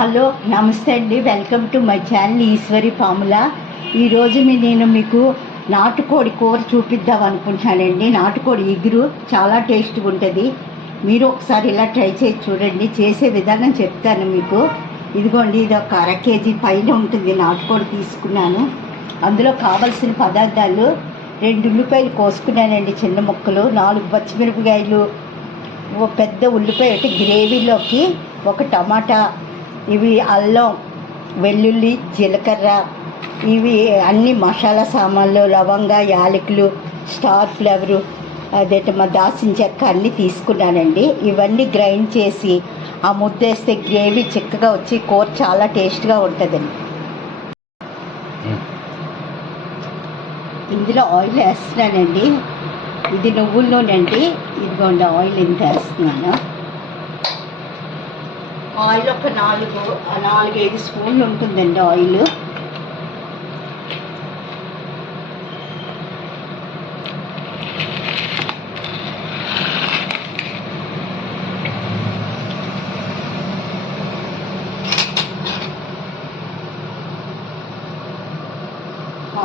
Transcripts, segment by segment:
Hello నమస్తే అండి, welcome to my channel Eswari Pamula. ఈరోజు నేను మీకు నాటుకోడి కూర చూపిద్దాం అనుకుంటున్నానండి. నాటుకోడి ఇగురు చాలా టేస్ట్గా ఉంటుంది. మీరు ఒకసారి ఇలా ట్రై చేసి చూడండి. చేసే విధానం చెప్తాను మీకు. ఇదిగోండి, ఇది ఒక 1/2 కేజీ పైన ఉంటుంది నాటుకోడి తీసుకున్నాను. అందులో కావలసిన పదార్థాలు: 2 ఉల్లిపాయలు కోసుకున్నానండి చిన్న ముక్కలు, 4 పచ్చిమిరపకాయలు, ఓ పెద్ద ఉల్లిపాయ ఒకటి గ్రేవీలోకి, 1 టమాటా, ఇవి అల్లం, వెల్లుల్లి, జీలకర్ర, ఇవి అన్ని మసాలా సామాన్లు, లవంగ, యాలకులు, స్టార్ ఫ్లేవరు, మా దాల్చిన చెక్క అన్నీ తీసుకున్నానండి. ఇవన్నీ గ్రైండ్ చేసి ఆ ముద్దేస్తే గ్రేవీ చిక్కగా వచ్చి కూర చాలా టేస్ట్గా ఉంటుందండి. ఇందులో ఆయిల్ వేస్తున్నానండి. ఇది నువ్వుల నూనె అండి. ఇదిగోండి ఆయిల్ ఇంత వేస్తున్నాను. ఆయిల్ ఒక 4-5 స్పూన్లు ఉంటుందండి ఆయిల్.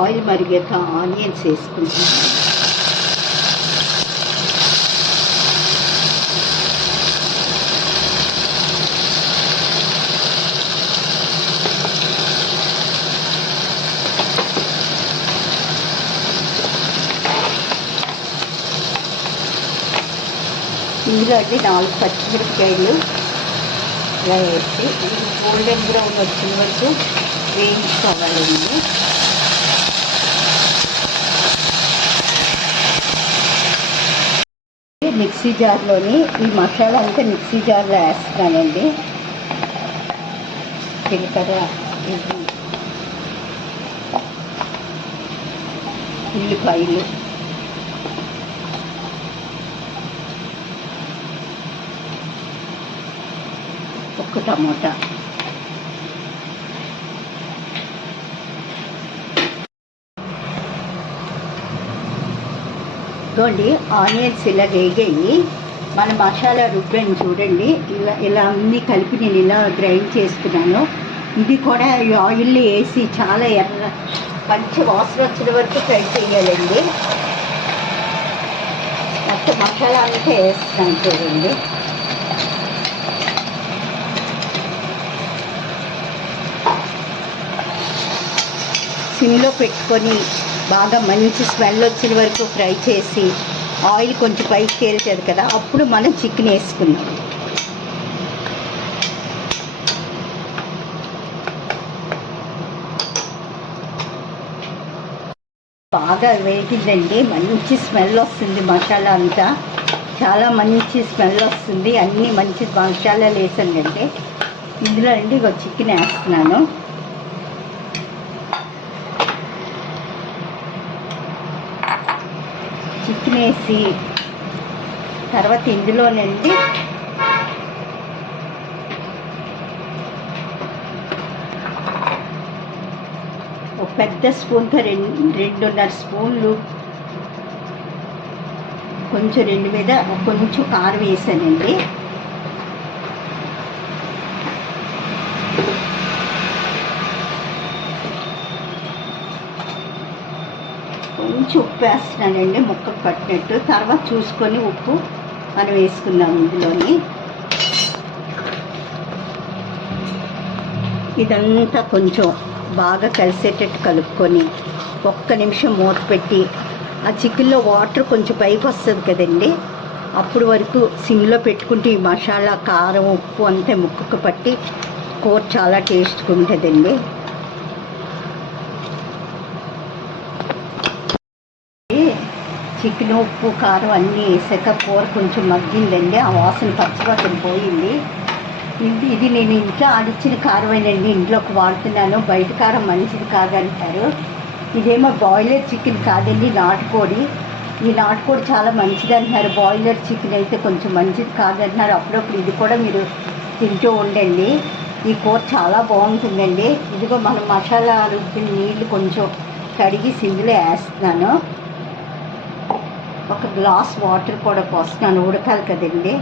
ఆయిల్ మరిగాక ఆనియన్స్ వేసుకుంటున్నాను. ఇందులో అంటే 4 పచ్చిమిరపకాయలు ఇలా వేసి గోల్డెన్ బ్రౌన్ వచ్చిన వరకు వేయించుకోవాలండి. మిక్సీ జార్లోని ఈ మసాలా అంతా మిక్సీ జార్లో వేస్తున్నానండి. జీలకర్ర, ఉల్లిపాయలు, ఒక టమాటా, ఇదిగోండి ఆనియన్స్ ఇలా వేగాయి. మన మసాలా రుబ్బాను చూడండి. ఇలా అన్నీ కలిపి నేను ఇలా గ్రైండ్ చేసుకున్నాను. ఇది కూడా ఈ ఆయిల్లో వేసి చాలా మంచి వాసన వచ్చిన వరకు ఫ్రై చేయాలండి. మొత్తం మసాలా అంతా వేస్తున్నాను చూడండి. సిమ్లో పెట్టుకొని బాగా మంచి స్మెల్ వచ్చిన వరకు ఫ్రై చేసి ఆయిల్ కొంచెం పైకి తేల్చేది కదా, అప్పుడు మనం చికెన్ వేసుకుందాం. బాగా వేగిందండి, మంచి స్మెల్ వస్తుంది. మసాలా అంతా చాలా మంచి స్మెల్ వస్తుంది. అన్నీ మంచి మసాలాలు వేసానండి. ఇందులో అండి ఇక చికెన్ వేస్తున్నాను. చికెన్ వేసి తర్వాత ఇందులోనండి ఒక పెద్ద స్పూన్తో 2.5 స్పూన్లు, కొంచెం 2 మీద కొంచెం కారం వేసానండి. కొంచెం ఉప్పు వేస్తున్నానండి ముక్కకు పట్టినట్టు. తర్వాత చూసుకొని ఉప్పు మనం వేసుకున్నాము ఇందులోని. ఇదంతా కొంచెం బాగా కలిసేటట్టు కలుపుకొని 1 నిమిషం మూత పెట్టి, ఆ చికెన్లో వాటర్ కొంచెం పైకి వస్తుంది కదండి, అప్పుడు వరకు సిమ్లో పెట్టుకుంటే ఈ మసాలా, కారం, ఉప్పు అంతా ముక్కకు పట్టి కూర చాలా టేస్ట్గా ఉంటుందండి. చికెన్, ఉప్పు, కారం అన్నీ వేసాక కూర కొంచెం మగ్గిందండి. ఆ వాసన పచ్చివాసన పోయింది. ఇది నేను ఇంట్లో ఆడిచ్చిన కారమేనండి, ఇంట్లోకి వాడుతున్నాను. బయట కారం మంచిది కాదంటారు. ఇదేమో బాయిలర్ చికెన్ కాదండి, నాటుకోడి. ఈ నాటుకోడి చాలా మంచిది అంటున్నారు. బాయిలర్ చికెన్ అయితే కొంచెం మంచిది కాదంటున్నారు. అప్పుడప్పుడు ఇది కూడా మీరు తింటూ ఉండండి. ఈ కూర చాలా బాగుంటుందండి. ఇదిగో మనం మసాలా రుబ్బిన నీళ్ళు కొంచెం కడిగి ఇందులో వేస్తున్నాను. 1 గ్లాస్ వాటర్ కూడా పోస్తున్నాను, ఉడకాలి కదండి.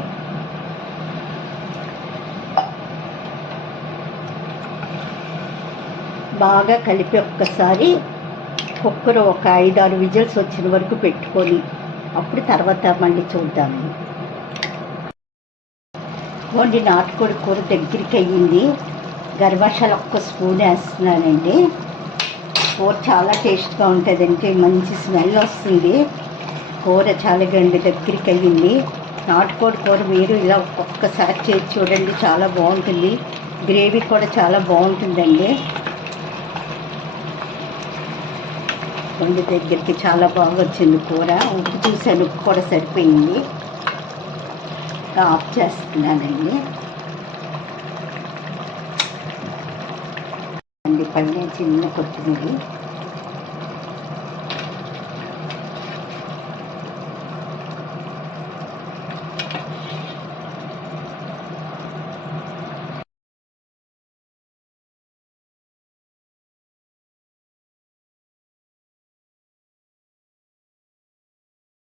బాగా కలిపి ఒక్కసారి కుక్కర్ ఒక 5-6 విజిల్స్ వచ్చిన వరకు పెట్టుకొని అప్పుడు తర్వాత మళ్ళీ చూద్దాము. వండి నాటుకోడి కూర దగ్గరికి అయ్యింది. గరం మసాలా ఒక్క స్పూన్ వేస్తున్నానండి. కూర చాలా టేస్ట్గా ఉంటుందండి, మంచి స్మెల్ వస్తుంది. కూర చాలా దగ్గరికి అయ్యింది. నాటుకోడి కూర మీరు ఇలా ఒక్కసారి చేసి చూడండి, చాలా బాగుంటుంది. గ్రేవీ కూడా చాలా బాగుంటుందండి. వండి దగ్గరికి చాలా బాగా వచ్చింది కూర. ఉప్పు చూసాను, ఉప్పు కూడా సరిపోయింది. ఆఫ్ చేస్తున్నానండి. పైన చిన్న కొత్తిమీర